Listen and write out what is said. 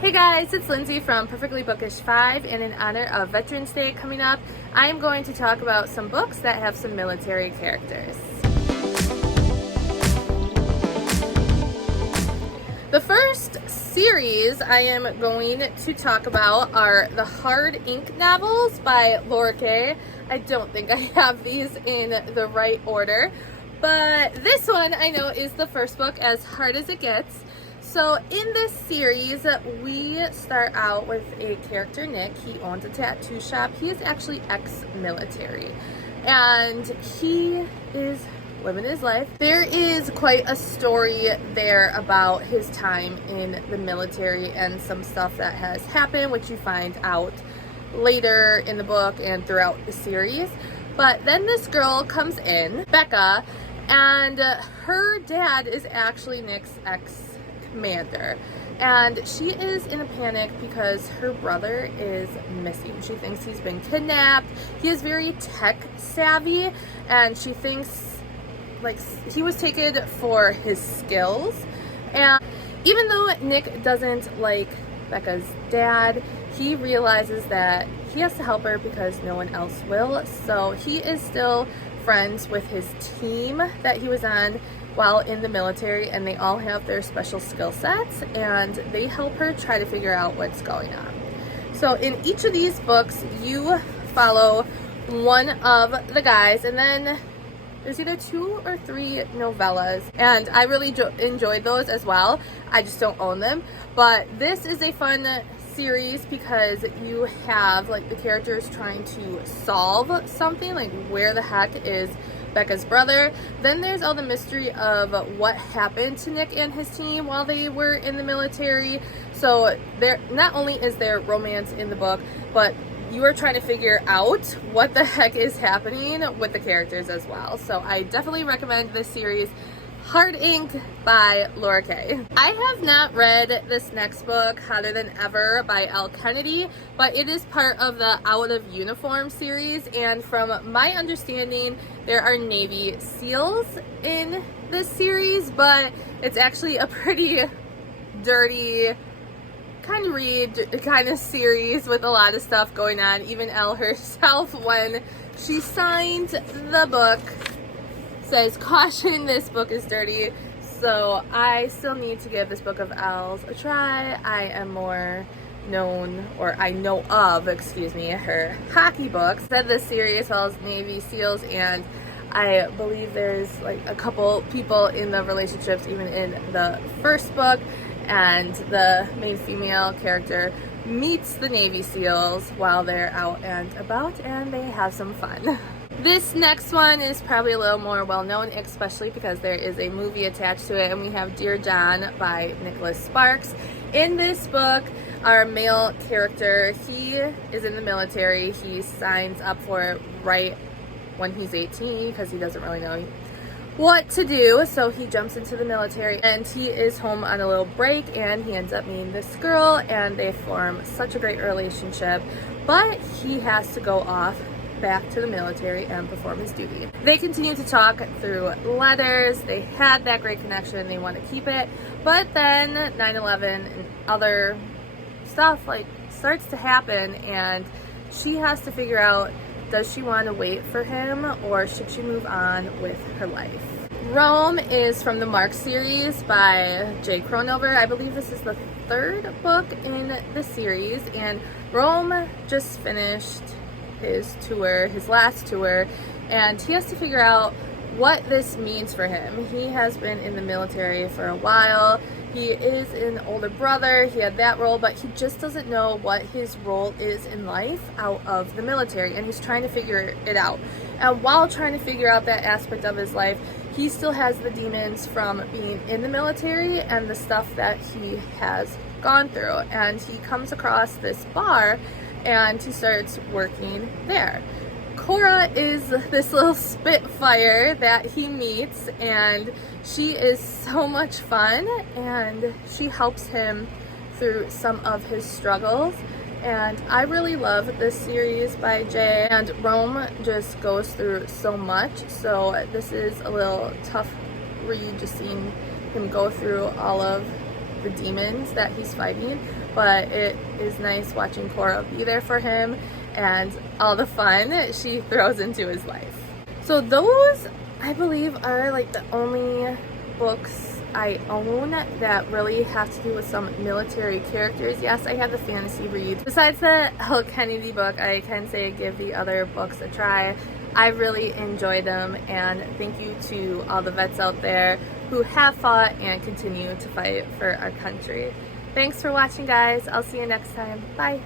Hey guys, it's Lindsay from Perfectly Bookish 5, and in honor of Veterans Day coming up, I am going to talk about some books that have some military characters. The first series I am going to talk about are the Hard Ink novels by Kaye. I don't think I have these in the right order, but this one I know is the first book, As Hard as It Gets. So in this series, we start out with a character, Nick. He owns a tattoo shop. He is actually ex-military, and he is living his life. There is quite a story there about his time in the military and some stuff that has happened, which you find out later in the book and throughout the series. But then this girl comes in, Becca, and her dad is actually Nick's ex-commander, and she is in a panic because her brother is missing. She thinks he's been kidnapped. He is very tech savvy, and she thinks like he was taken for his skills. And even though Nick doesn't like Becca's dad, he realizes that he has to help her because no one else will. So he is still friends with his team that he was on while in the military, and they all have their special skill sets, and they help her try to figure out what's going on. So in each of these books, you follow one of the guys, and then there's either 2 or 3 novellas, and I really enjoyed those as well. I just don't own them, but this is a fun series because you have like the characters trying to solve something, like where the heck is Becca's brother. Then there's all the mystery of what happened to Nick and his team while they were in the military. So there not only is there romance in the book, but you are trying to figure out what the heck is happening with the characters as well. So I definitely recommend this series, Hard Ink by Kaye. I have not read this next book, Hotter Than Ever by Elle Kennedy, but it is part of the Out of Uniform series, and from my understanding, there are Navy SEALs in this series, but it's actually a pretty dirty kind of series with a lot of stuff going on. Even Elle herself, when she signed the book, says, caution, this book is dirty. So I still need to give this book of Elle's a try. I am more known, or I know of, her hockey books. Said this series follows Navy SEALs, and I believe there's like a couple people in the relationships even in the first book, and the main female character meets the Navy SEALs while they're out and about, and they have some fun. This next one is probably a little more well-known, especially because there is a movie attached to it, and we have Dear John by Nicholas Sparks. In this book, our male character, he is in the military. He signs up for it right when he's 18 because he doesn't really know what to do, so he jumps into the military, and he is home on a little break, and he ends up meeting this girl, and they form such a great relationship, but he has to go off back to the military and perform his duty. They continue to talk through letters. They had that great connection. They want to keep it, but then 9/11 and other stuff like starts to happen, and she has to figure out, does she want to wait for him, or should she move on with her life? Rome is from the Mark series by Jay Crownover. I believe this is the 3rd book in the series, and Rome just finished his tour, his last tour, and he has to figure out what this means for him. He has been in the military for a while. He is an older brother. He had that role, but he just doesn't know what his role is in life out of the military, and he's trying to figure it out. And while trying to figure out that aspect of his life, he still has the demons from being in the military and the stuff that he has gone through. And he comes across this bar, and he starts working there. Cora is this little spitfire that he meets, and she is so much fun, and she helps him through some of his struggles. And I really love this series by Jay, and Rome just goes through so much, so this is a little tough read, just seeing him go through all of the demons that he's fighting, but it is nice watching Cora be there for him and all the fun she throws into his life. So those, I believe, are like the only books I own that really have to do with some military characters. Yes, I have the fantasy read. Besides the Elle Kennedy book, I can say give the other books a try. I really enjoy them, and thank you to all the vets out there who have fought and continue to fight for our country. Thanks for watching, guys. I'll see you next time. Bye.